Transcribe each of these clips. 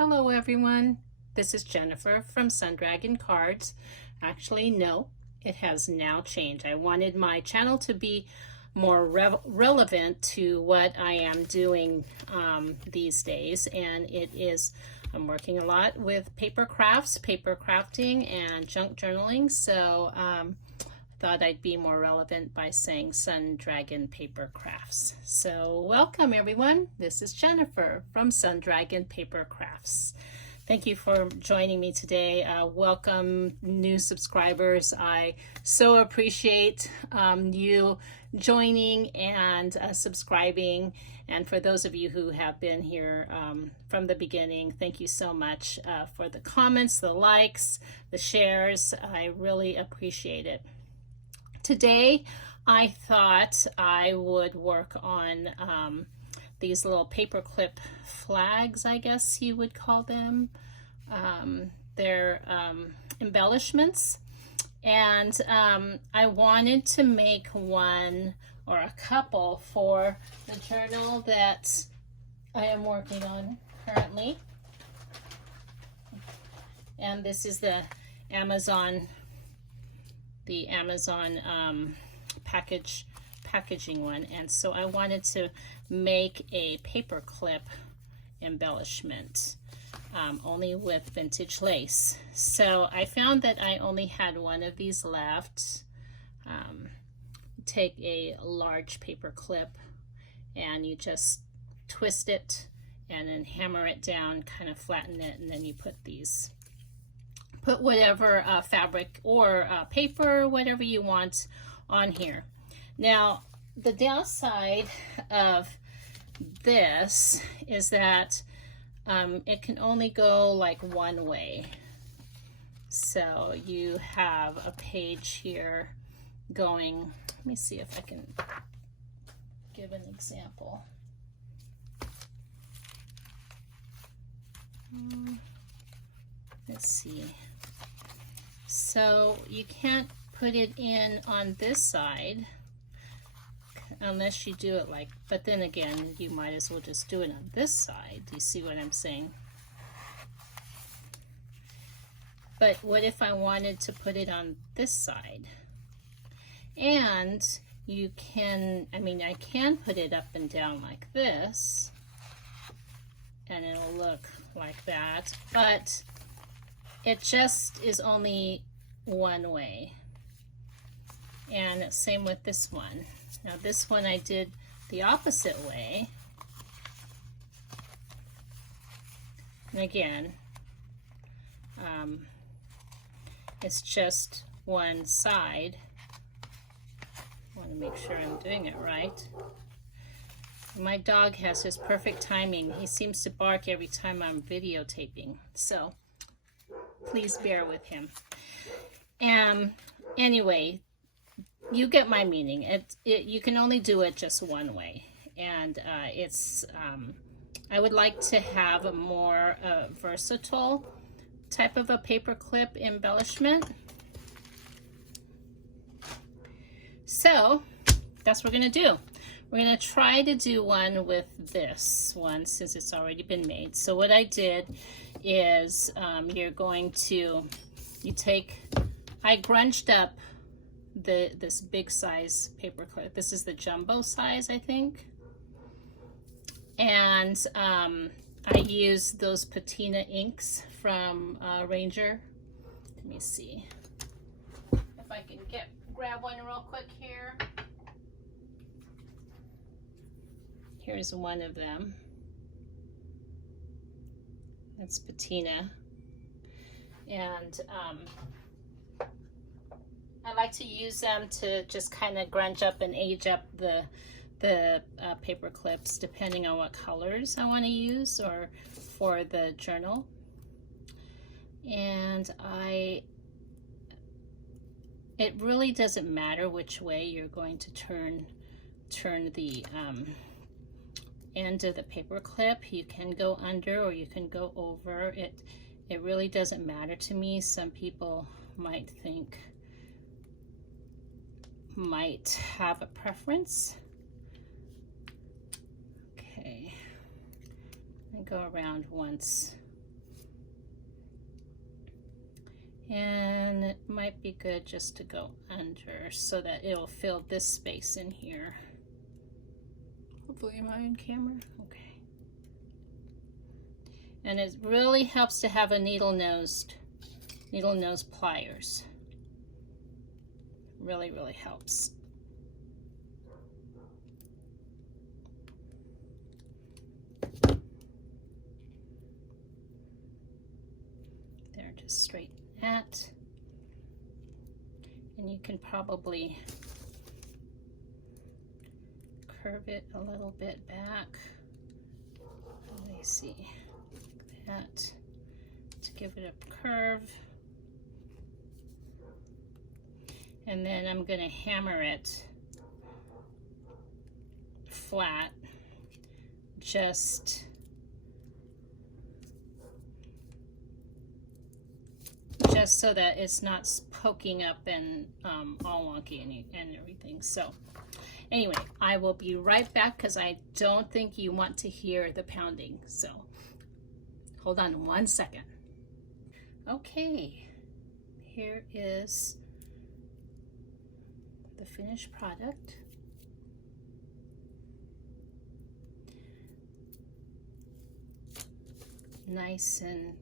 Hello everyone, this is Jennifer from Sundragon Cards. Actually, no, it has now changed. I wanted my channel to be more relevant to what I am doing these days, and I'm working a lot with paper crafts, paper crafting, and junk journaling, so thought I'd be more relevant by saying Sundragon Paper Crafts. So welcome everyone, this is Jennifer from Sundragon Paper Crafts. Thank you for joining me today. Welcome new subscribers. I so appreciate you joining and subscribing. And for those of you who have been here from the beginning, thank you so much for the comments, the likes, the shares. I really appreciate it. Today, I thought I would work on these little paperclip flags, I guess you would call them. They're embellishments, and I wanted to make one or a couple for the journal that I am working on currently. And this is the Amazon packaging one, and so I wanted to make a paper clip embellishment only with vintage lace. So I found that I only had one of these left. Take a large paper clip and you just twist it and then hammer it down, kind of flatten it, and then you put whatever fabric or paper, whatever you want on here. Now, the downside of this is that it can only go like one way. So you have a page here going, let me see if I can give an example. Let's see. So you can't put it in on this side unless you do it like, but then again, you might as well just do it on this side. Do you see what I'm saying? But what if I wanted to put it on this side? And you can, I can put it up and down like this, and it'll look like that, but it just is only one way. And same with this one. Now this one I did the opposite way. And again, it's just one side. I want to make sure I'm doing it right. My dog has his perfect timing. He seems to bark every time I'm videotaping, so please bear with him. Anyway, you get my meaning. You can only do it just one way, and I would like to have a more versatile type of a paperclip embellishment. So that's what we're going to do. We're going to try to do one with this one since it's already been made. So what I did is I grunged up this big size paper clip. This is the jumbo size, I think. And I used those patina inks from Ranger. Let me see if I can grab one real quick here. Here's one of them. That's patina. And I like to use them to just kind of grunge up and age up the paper clips depending on what colors I want to use or for the journal. And it really doesn't matter which way you're going to turn the end of the paper clip. You can go under or you can go over. It really doesn't matter to me. Some people might have a preference. Okay, I go around once And it might be good just to go under so that it'll fill this space in here. Hopefully, am I on camera? Okay. And it really helps to have a needle nose pliers. Really, really helps. There, just straighten that. And you can probably curve it a little bit back. Let me see, like that, to give it a curve. And then I'm going to hammer it flat, just so that it's not poking up and all wonky and everything. So anyway, I will be right back because I don't think you want to hear the pounding. So hold on 1 second. Okay, here is the finished product. Nice and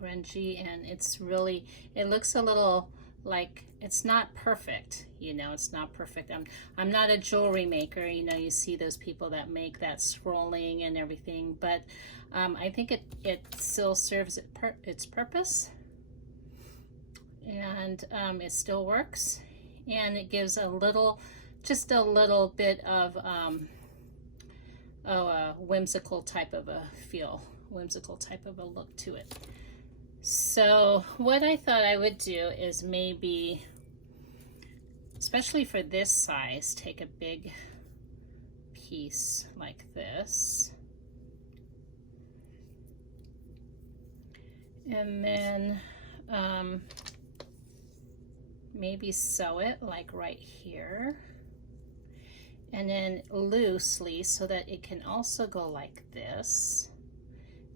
grungy, and it's really, it looks a little like it's not perfect, you know, it's not perfect. I'm not a jewelry maker, you know, you see those people that make that scrolling and everything, but I think it still serves its purpose, and it still works, and it gives a little, just a little bit of a whimsical type of a feel, whimsical type of a look to it. So what I thought I would do is maybe, especially for this size, take a big piece like this, and then maybe sew it like right here, and then loosely so that it can also go like this,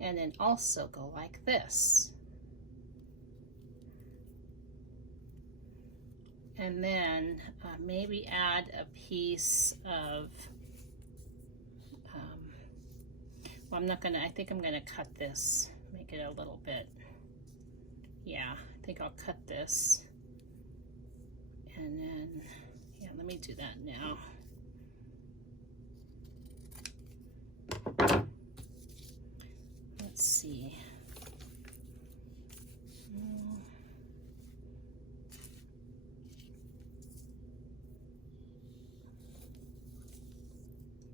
and then also go like this. And then maybe add a piece of, well, I'm not gonna, I think I'm gonna cut this, make it a little bit, yeah, I think I'll cut this. And then, yeah, let me do that now. Let's see.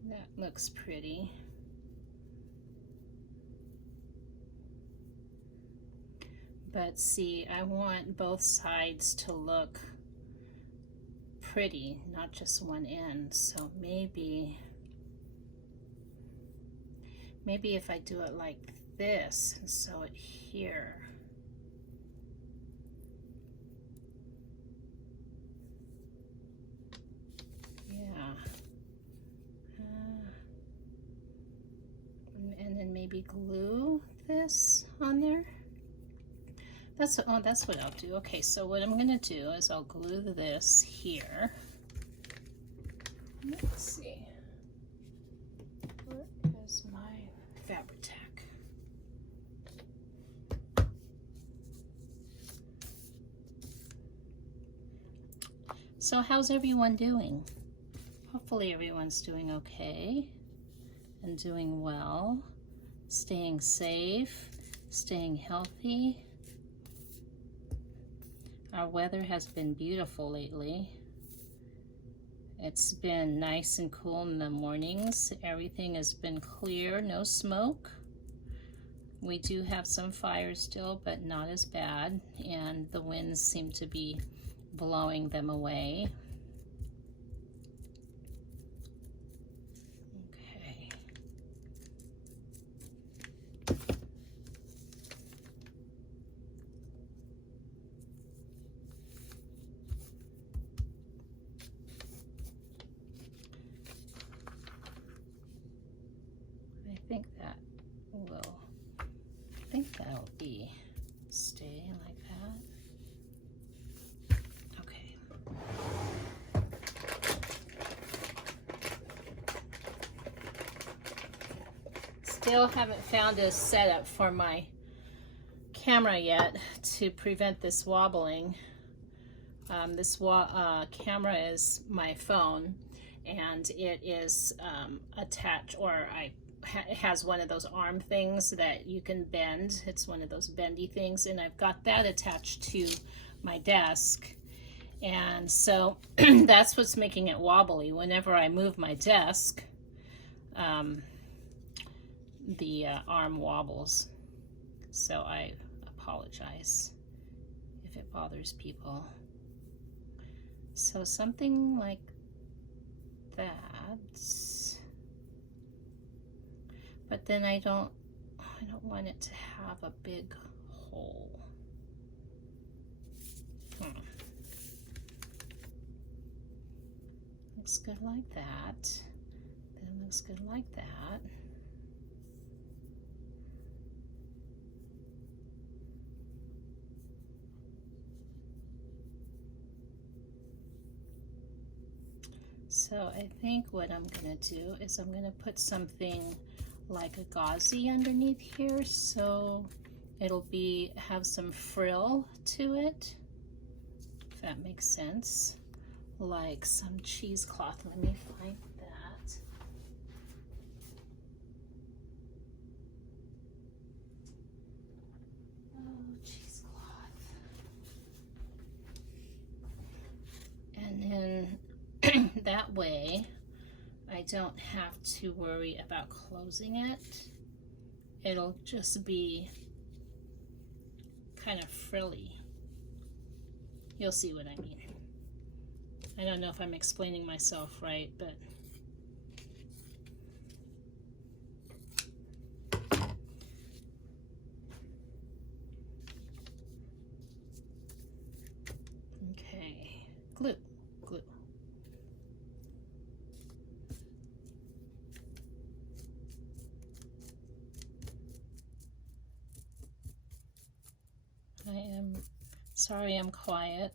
That looks pretty. But see, I want both sides to look pretty, not just one end. So maybe if I do it like this and sew it here. Yeah. And then maybe glue this on there. That's what I'll do. Okay, so what I'm gonna do is I'll glue this here. Let's see. Where is my Fabri-Tac? So how's everyone doing? Hopefully everyone's doing okay and doing well, staying safe, staying healthy. Our weather has been beautiful lately. It's been nice and cool in the mornings. Everything has been clear, no smoke. We do have some fires still, but not as bad, and the winds seem to be blowing them away. Okay. I think that'll be stay like that. still haven't found a setup for my camera yet to prevent this wobbling. This camera is my phone, and it is attached, or it has one of those arm things that you can bend. It's one of those bendy things, and I've got that attached to my desk. And so that's what's making it wobbly. Whenever I move my desk, the arm wobbles. So I apologize if it bothers people. So something like that. But then I don't want it to have a big hole. Looks good like that. Then looks good like that. So I think what I'm gonna do is I'm gonna put something like a gauzy underneath here, so it'll have some frill to it, if that makes sense. Like some cheesecloth. Let me find that. Oh, cheesecloth. And then that way I don't have to worry about closing it. It'll just be kind of frilly. You'll see what I mean. I don't know if I'm explaining myself right, but okay, glue. I am sorry I'm quiet.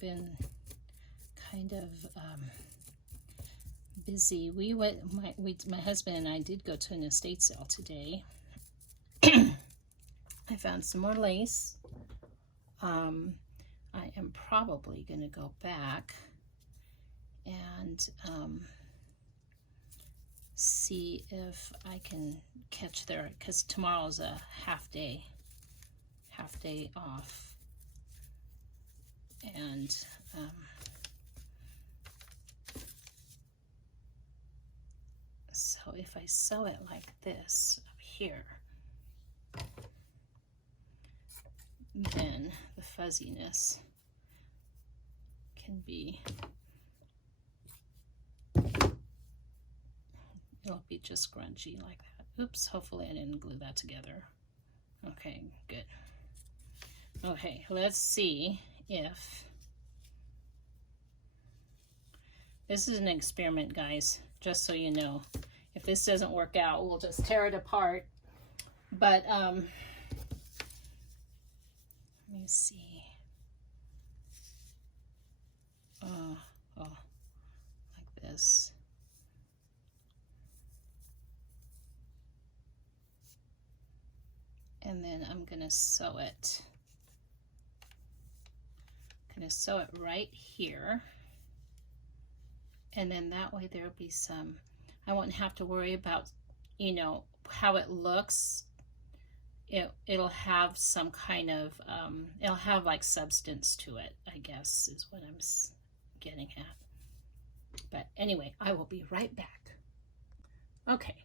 Been kind of busy. My husband and I did go to an estate sale today. I found some more lace. I am probably going to go back and see if I can catch their, because tomorrow's a half day off. And so if I sew it like this up here, then the fuzziness can be, it'll be just grungy like that. Oops, hopefully I didn't glue that together. Okay, good. Okay, let's see if this is an experiment, guys, just so you know. If this doesn't work out, we'll just tear it apart. But let me see. Like this. And then I'm gonna sew it. Gonna sew it right here, and then that way there'll be some, I won't have to worry about, you know, how it looks. It'll have some kind of it'll have like substance to it, I guess is what I'm getting at. But anyway, I will be right back. Okay,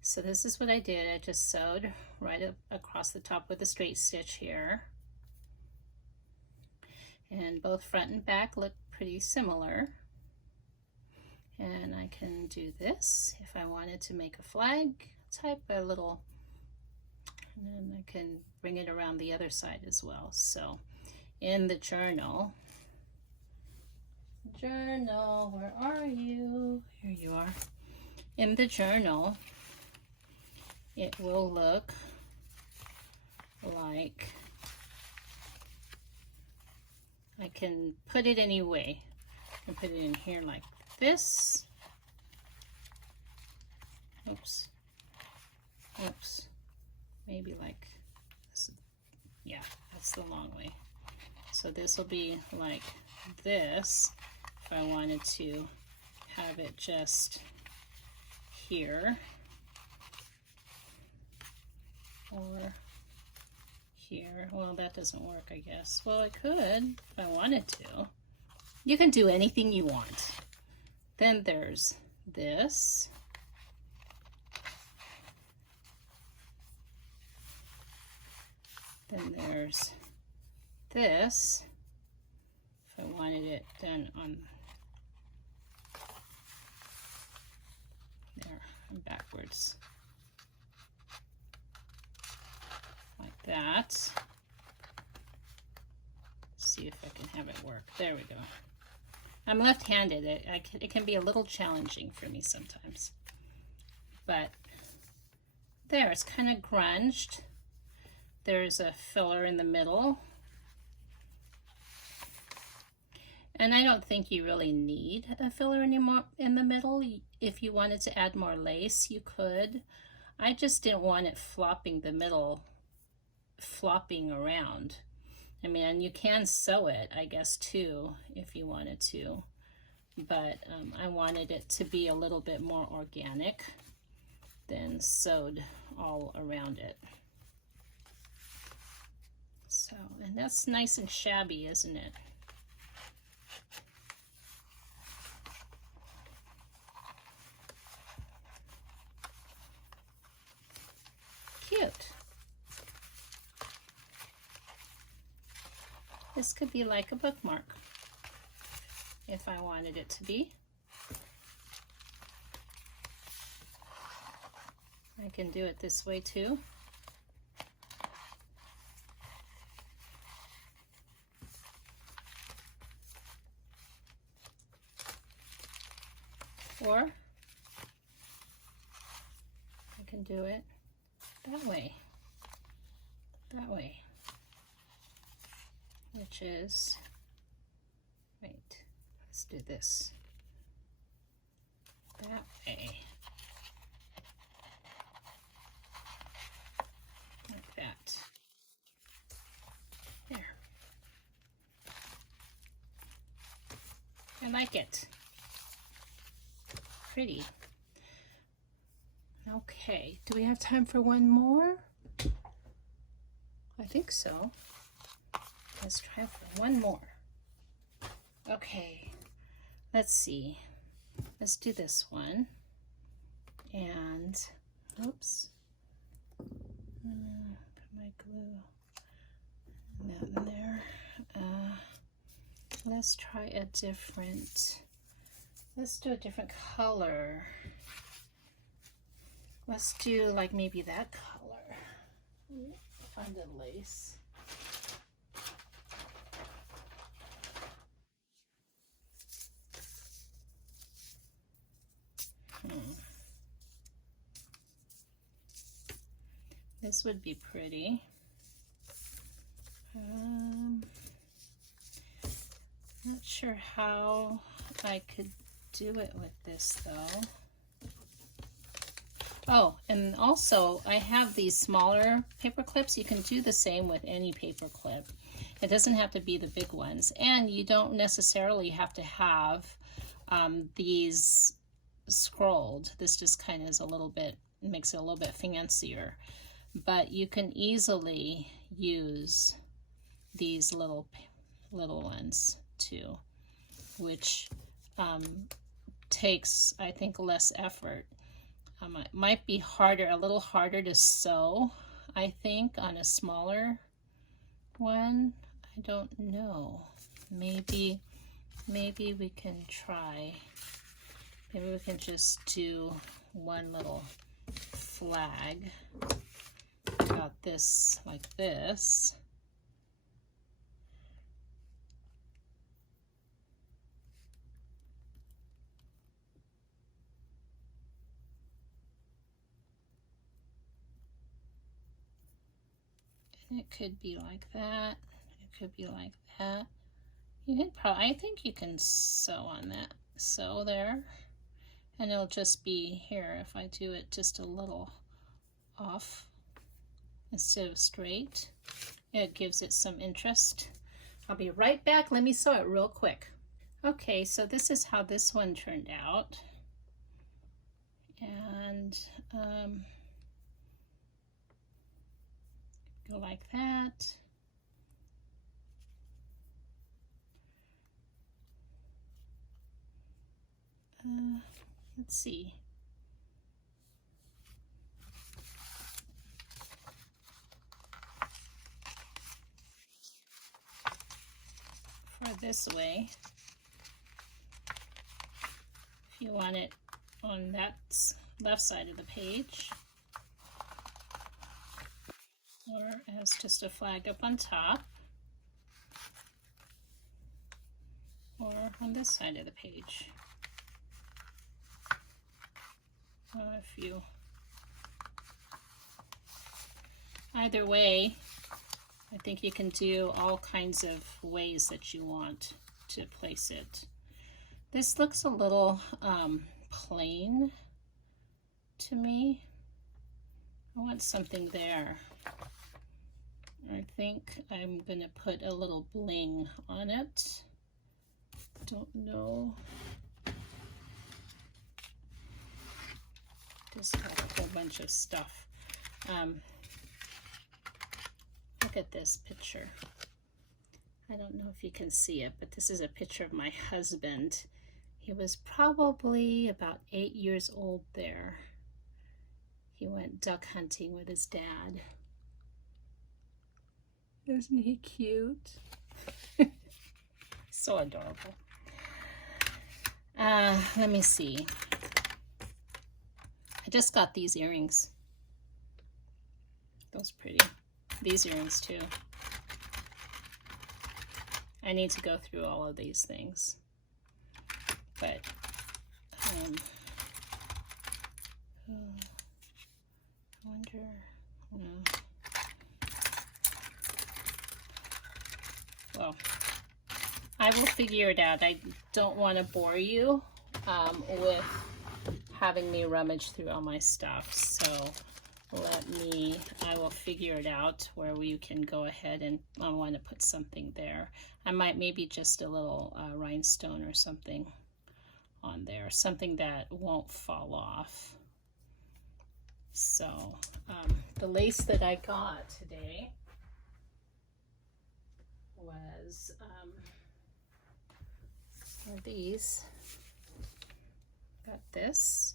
so this is what I did. I just sewed right up across the top with a straight stitch here. And both front and back look pretty similar. And I can do this if I wanted to make a flag type, a little, and then I can bring it around the other side as well. So in the journal, where are you? Here you are. In the journal, it will look like, I can put it any way. I can put it in here like this, oops, oops, maybe like this. Yeah, that's the long way. So this will be like this if I wanted to have it just here or here. Well, that doesn't work, I guess. Well, I could if I wanted to. You can do anything you want. Then there's this. Then there's this. If I wanted it done on there, and backwards. Like that. Let's see if I can have it work. There we go. I'm left-handed. It can be a little challenging for me sometimes. But there, it's kind of grunged. There's a filler in the middle. And I don't think you really need a filler anymore in the middle. If you wanted to add more lace, you could. I just didn't want it flopping the middle, flopping around. I mean, and you can sew it, I guess, too, if you wanted to. But I wanted it to be a little bit more organic than sewed all around it. So, and that's nice and shabby, isn't it? Cute. This could be like a bookmark if I wanted it to be. I can do it this way too. Or I can do it that way, which is, wait, let's do this, that way, like that, there. I like it. Pretty. Okay, do we have time for one more? I think so. Let's try for one more. Okay, let's see. Let's do this one. And, oops. Put my glue that in there. Let's try a different, let's do a different color. Let's do like maybe that color. Find the lace. This would be pretty. Not sure how I could do it with this though. Oh, and also I have these smaller paper clips. You can do the same with any paper clip. It doesn't have to be the big ones. And you don't necessarily have to have these scrolled. This just kind of is a little bit, makes it a little bit fancier. But you can easily use these little ones too, which takes, I think, less effort. It might be harder, a little harder to sew, I think, on a smaller one. I don't know. Maybe we can try. Maybe we can just do one little flag. Got this like this. It could be like that. It could be like that. You could probably, I think you can sew on that. Sew there. And it'll just be here if I do it just a little off instead of straight. It gives it some interest. I'll be right back. Let me sew it real quick. Okay, so this is how this one turned out. And go like that. Let's see. For this way, if you want it on that left side of the page, or as just a flag up on top, or on this side of the page. If you, either way, I think you can do all kinds of ways that you want to place it. This looks a little plain to me. I want something there. I think I'm gonna put a little bling on it. Don't know. Just have a whole bunch of stuff. Look at this picture. I don't know if you can see it, but this is a picture of my husband. He was probably about 8 years old there. He went duck hunting with his dad. Isn't he cute? So adorable. Let me see. I just got these earrings. Those pretty. These earrings too. I need to go through all of these things. But I wonder, well, I will figure it out. I don't want to bore you with having me rummage through all my stuff, so I will figure it out where you can go ahead, and I want to put something there. I might maybe just a little rhinestone or something on there, something that won't fall off. So the lace that I got today was these. Got this.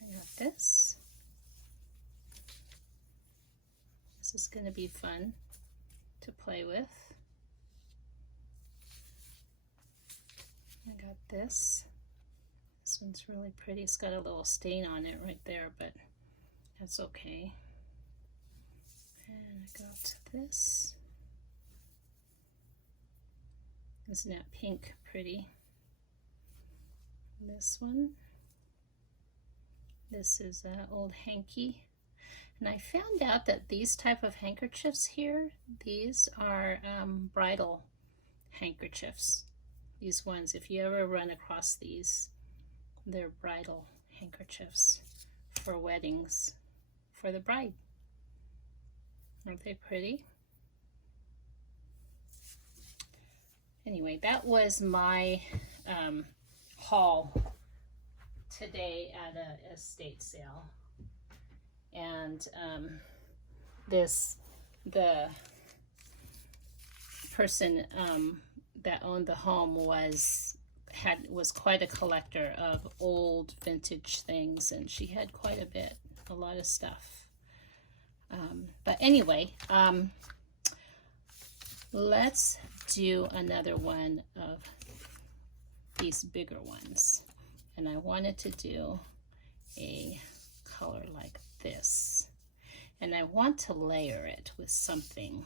I got this. This is going to be fun to play with. I got this. This one's really pretty. It's got a little stain on it right there, but that's okay. And I got this. Isn't that pink pretty? This one. This is an old hanky. And I found out that these type of handkerchiefs here, these are bridal handkerchiefs. These ones, if you ever run across these, they're bridal handkerchiefs for weddings for the bride. Aren't they pretty? Anyway, that was my haul today at a estate sale. And the person that owned the home was quite a collector of old vintage things, and she had quite a lot of stuff. But anyway, let's do another one of these bigger ones. And I wanted to do a color like this. And I want to layer it with something.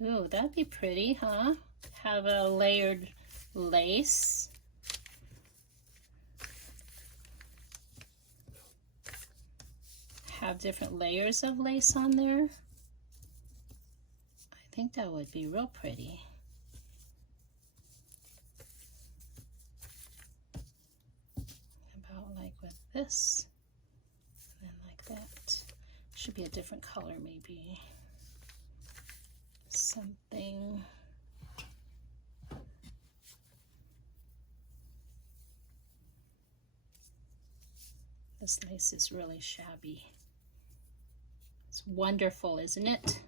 Ooh, that'd be pretty, huh? Have a layered lace. have different layers of lace on there. I think that would be real pretty. About like with this, and then like that. Should be a different color maybe. Something. This lace is really shabby. It's wonderful, isn't it?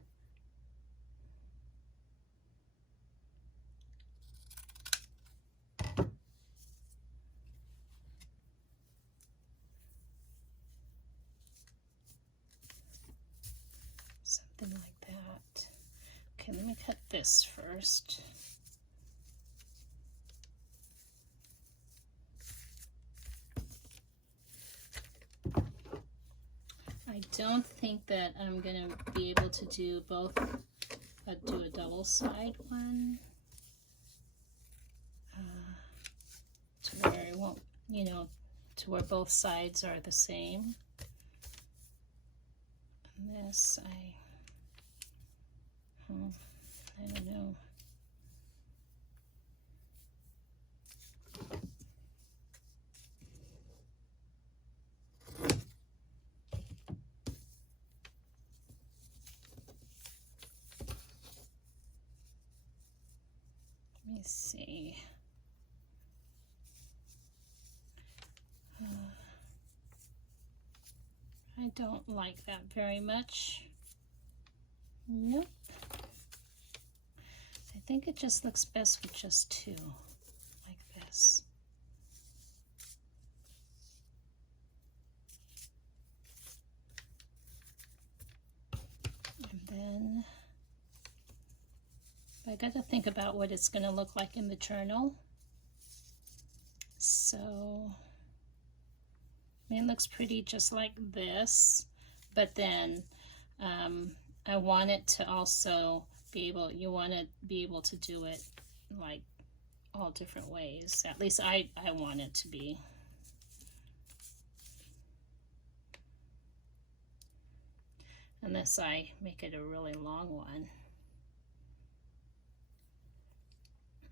Something like that. Okay, let me cut this first. I don't think that I'm gonna be able to do both, do a double side one, to where it won't, you know, to where both sides are the same. And this, I don't know. Let me see. I don't like that very much. Nope. I think it just looks best with just two, like this. And then I got to think about what it's going to look like in the journal. So, I mean, it looks pretty just like this, but then I want it to also be able, you want to be able to do it like all different ways. At least I want it to be. Unless I make it a really long one.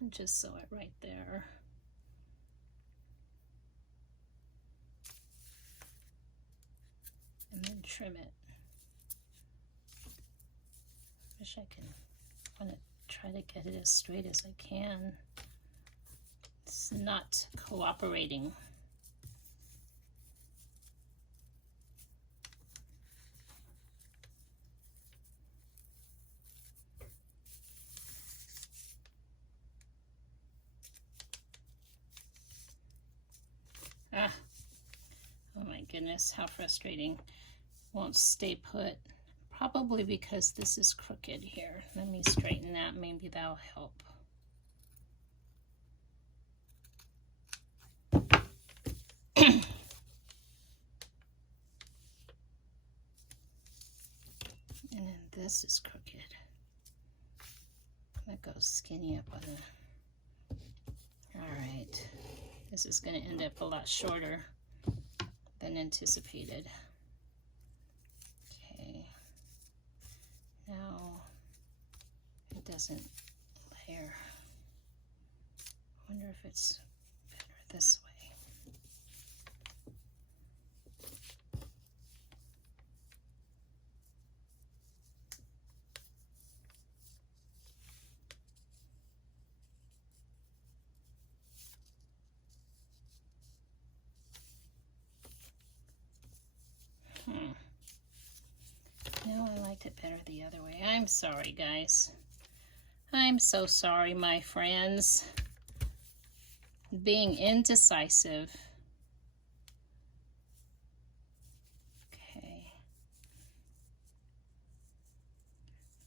And just sew it right there. And then trim it. Wish I want to try to get it as straight as I can. It's not cooperating. Ah, oh my goodness, how frustrating. Won't stay put. Probably because this is crooked here. Let me straighten that, maybe that'll help. And then this is crooked. That goes skinny up on the... Alright. This is going to end up a lot shorter than anticipated. Okay. Now it doesn't layer. I wonder if it's better this way. No, I liked it better the other way. I'm sorry, guys. I'm so sorry, my friends. Being indecisive. Okay.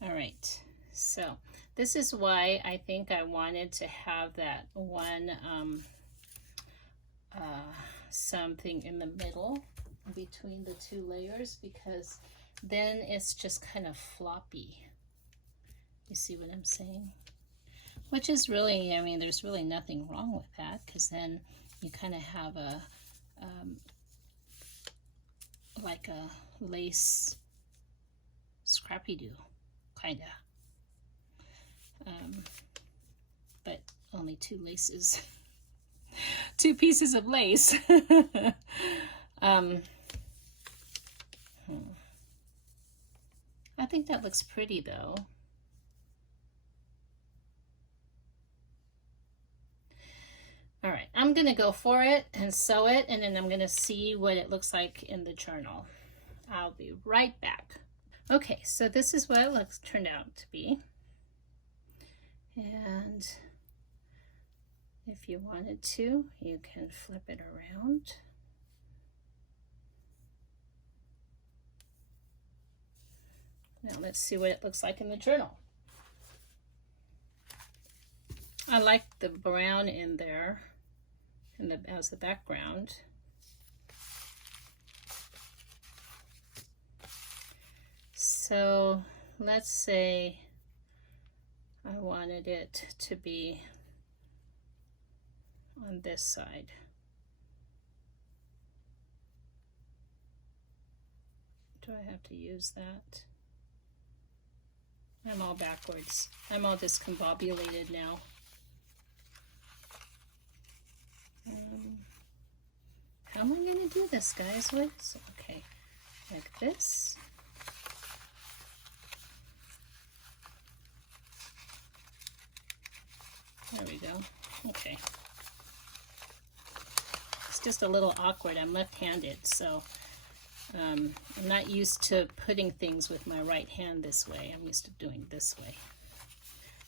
All right. So this is why I think I wanted to have that one something in the middle between the two layers, because then it's just kind of floppy. You see what I'm saying? Which is really, I mean, there's really nothing wrong with that, because then you kind of have a like a lace Scrappy-Doo, kinda. But only two laces, two pieces of lace. I think that looks pretty though. All right, I'm gonna go for it and sew it, and then I'm gonna see what it looks like in the journal. I'll be right back. Okay, so this is what it turned out to be. And if you wanted to, you can flip it around. Now let's see what it looks like in the journal. I like the brown in there as the background. So let's say I wanted it to be on this side. Do I have to use that? I'm all backwards. I'm all discombobulated now. How am I going to do this, guys? Okay, like this. There we go. Okay. It's just a little awkward. I'm left-handed, so I'm not used to putting things with my right hand this way. I'm used to doing this way.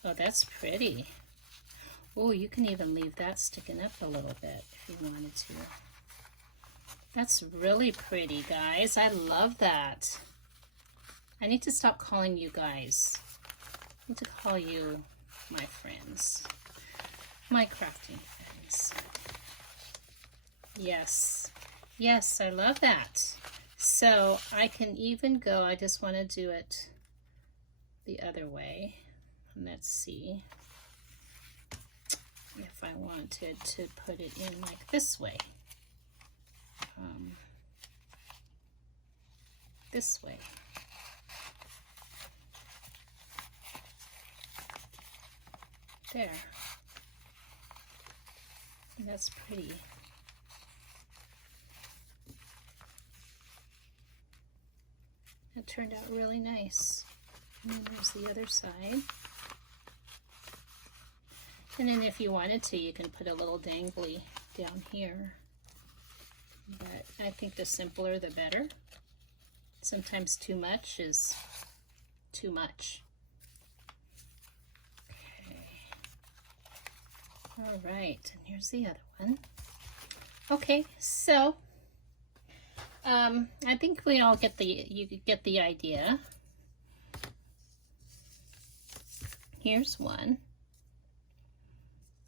Oh, that's pretty. Oh, you can even leave that sticking up a little bit if you wanted to. That's really pretty, guys. I love that. I need to stop calling you guys. I need to call you my friends. My crafting friends. Yes. Yes, I love that. So I can even go, I just want to do it the other way. Let's see if I wanted to put it in like this way. This way. There. And that's pretty. It turned out really nice. And then there's the other side. And then if you wanted to, you can put a little dangly down here. But I think the simpler the better. Sometimes too much is too much. Okay. All right, and here's the other one. Okay, so I think we all get you get the idea. Here's one.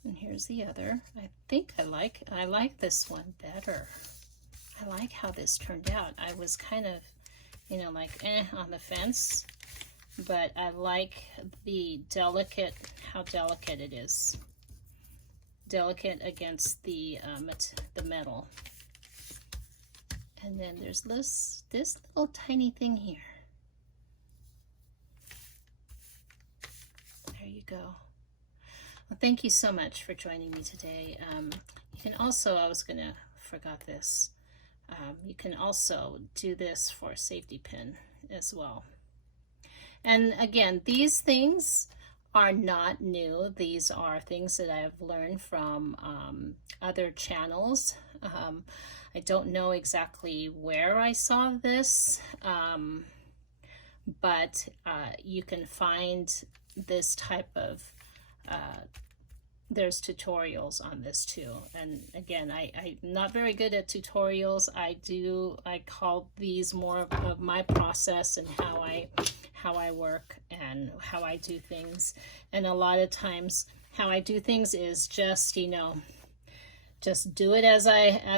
And here's the other. I think I like this one better. I like how this turned out. I was kind of, you know, like on the fence, but I like the how delicate it is. Delicate against the metal. And then there's this little tiny thing here. There you go. Well, thank you so much for joining me today. You can also, forgot this. You can also do this for a safety pin as well. And again, these things are not new. These are things that I've learned from other channels. I don't know exactly where I saw this, but you can find this type of there's tutorials on this too. And again, I'm not very good at tutorials. I call these more of my process and how I work and how I do things. And a lot of times how I do things is just, you know, just do it as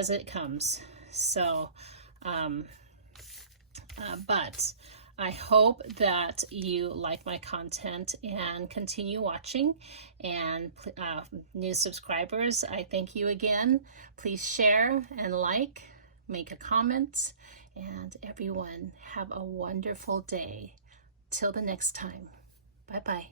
it comes. So but I hope that you like my content and continue watching. And new subscribers, I thank you again. Please share and like, make a comment, And everyone, have a wonderful day. Till the next time. Bye-bye.